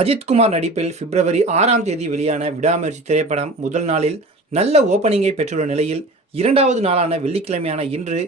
அஜித்குமார் நடிப்பில் பிப்ரவரி ஆறாம் தேதி வெளியான விடாமுயற்சி திரைப்படம் முதல் நாளில் நல்ல ஓப்பனிங்கை பெற்றுள்ள நிலையில் இரண்டாவது நாளான வெள்ளிக்கிழமையான இன்று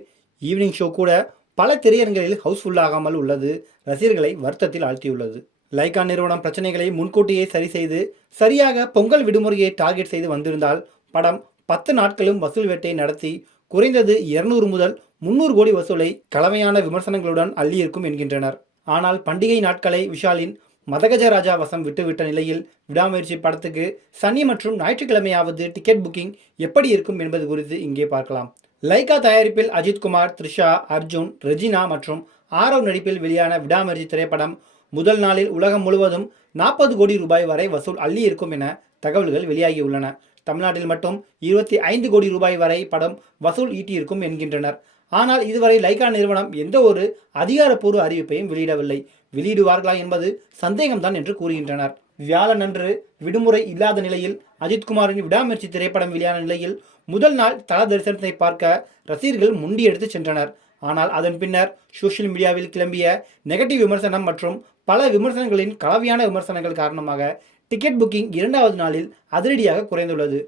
ஈவினிங் ஷோ கூட பல திரையரங்குகளில் ஹவுஸ்ஃபுல்லாகாமல் உள்ளது ரசிகர்களை வருத்தத்தில் ஆழ்த்தியுள்ளது. லைகா நிறுவனம் பிரச்சனைகளை முன்கூட்டியே சரி செய்து சரியாக பொங்கல் விடுமுறையை டார்கெட் செய்து வந்திருந்தால் படம் பத்து நாட்களும் வசூல் வேட்டை நடத்தி குறைந்தது இருநூறு முதல் முன்னூறு கோடி வசூலை கலவையான விமர்சனங்களுடன் அள்ளியிருக்கும் என்கின்றனர். ஆனால் பண்டிகை நாட்களை விஷாலின் மதகஜ ராஜா வசம் விட்டுவிட்ட நிலையில் விடாமுயற்சி படத்துக்கு சனி மற்றும் ஞாயிற்றுக்கிழமையாவது டிக்கெட் புக்கிங் எப்படி இருக்கும் என்பது குறித்து இங்கே பார்க்கலாம். லைகா தயாரிப்பில் அஜித்குமார் த்ரிஷா அர்ஜுன் ரெஜினா மற்றும் ஆரவ் நடிப்பில் வெளியான விடாமுயற்சி திரைப்படம் முதல் நாளில் உலகம் முழுவதும் நாற்பது கோடி ரூபாய் வரை வசூல் அள்ளி இருக்கும் என தகவல்கள் வெளியாகியுள்ளன. தமிழ்நாட்டில் மட்டும் இருபத்தி ஐந்து கோடி ரூபாய் வரை படம் வசூல் ஈட்டியிருக்கும் என்கின்றனர். ஆனால் இதுவரை லைகா நிறுவனம் எந்த ஒரு அதிகாரப்பூர்வ அறிவிப்பையும் வெளியிடவில்லை. வெளியிடுவார்களா என்பது சந்தேகம்தான் என்று கூறுகின்றனர். வியாழனன்று விடுமுறை இல்லாத நிலையில் அஜித்குமாரின் விடாமுயற்சி திரைப்படம் வெளியான நிலையில் முதல் நாள் தல தரிசனத்தை பார்க்க ரசிகர்கள் முண்டி எடுத்து சென்றனர். ஆனால் அதன் பின்னர் சோஷியல் மீடியாவில் கிளம்பிய நெகட்டிவ் விமர்சனம் மற்றும் பல விமர்சனங்களின் கலவையான விமர்சனங்கள் காரணமாக டிக்கெட் புக்கிங் இரண்டாவது நாளில் அதிரடியாக குறைந்துள்ளது.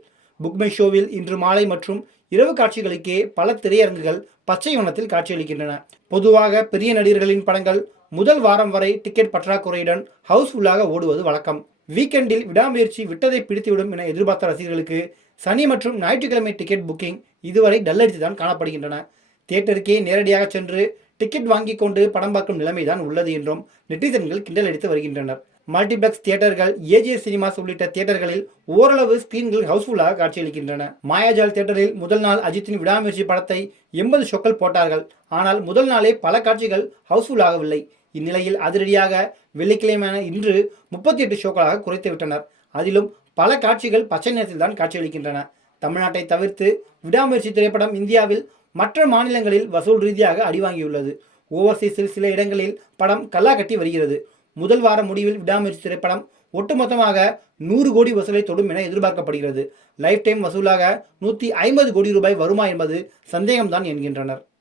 புக்மை ஷோவில் இன்று மாலை மற்றும் இரவு காட்சிகளுக்கே பல திரையரங்குகள் பச்சை வண்ணத்தில் காட்சியளிக்கின்றன. பொதுவாக பெரிய நடிகர்களின் படங்கள் முதல் வாரம் வரை டிக்கெட் பற்றாக்குறையுடன் ஹவுஸ்ஃபுல்லாக ஓடுவது வழக்கம். வீக்கெண்டில் விடாமுயற்சி விட்டதை பிடித்துவிடும் என எதிர்பார்த்த ரசிகர்களுக்கு சனி மற்றும் ஞாயிற்றுக்கிழமை டிக்கெட் புக்கிங் இதுவரை டல்லடித்து தான் காணப்படுகின்றன. தியேட்டருக்கே நேரடியாக சென்று டிக்கெட் வாங்கி கொண்டு படம் பார்க்கும் நிலைமைதான் உள்ளது என்றும் நெட்டிசன்கள் கிண்டல் அடித்து வருகின்றனர். மல்டிபிளெக்ஸ் தியேட்டர்கள் ஏஜிஎஸ் சினிமாஸ் உள்ளிட்ட தியேட்டர்களில் ஓரளவு ஸ்கிரீன்கள் ஹவுஸ்ஃபுல்லாக காட்சியளிக்கின்றன. மாயாஜால் தியேட்டரில் முதல் நாள் அஜித்தின் விடாமுயற்சி படத்தை எண்பது ஷோக்கள் போட்டார்கள். ஆனால் முதல் நாளே பல காட்சிகள் ஹவுஸ்ஃபுல் ஆகவில்லை இந்நிலையில் அதிரடியாக வெள்ளிக்கிழமையான இன்று முப்பத்தி எட்டு ஷோக்களாக குறைத்து விட்டனர் அதிலும் பல காட்சிகள் பச்சை நிறத்தில் தான் காட்சியளிக்கின்றன. தமிழ்நாட்டை தவிர்த்து விடாமுயற்சி திரைப்படம் இந்தியாவில் மற்ற மாநிலங்களில் வசூல் ரீதியாக அடிவாங்கியுள்ளது. ஓவர்சீஸில் சில இடங்களில் படம் கல்லா கட்டி வருகிறது. முதல் வார முடிவில் விடாமுயற்சி திரைப்படம் ஒட்டுமொத்தமாக நூறு கோடி வசூலை தொடும் என எதிர்பார்க்கப்படுகிறது. லைஃப் டைம் வசூலாக நூற்றி ஐம்பது கோடி ரூபாய் வருமா என்பது சந்தேகம்தான் என்கின்றனர்.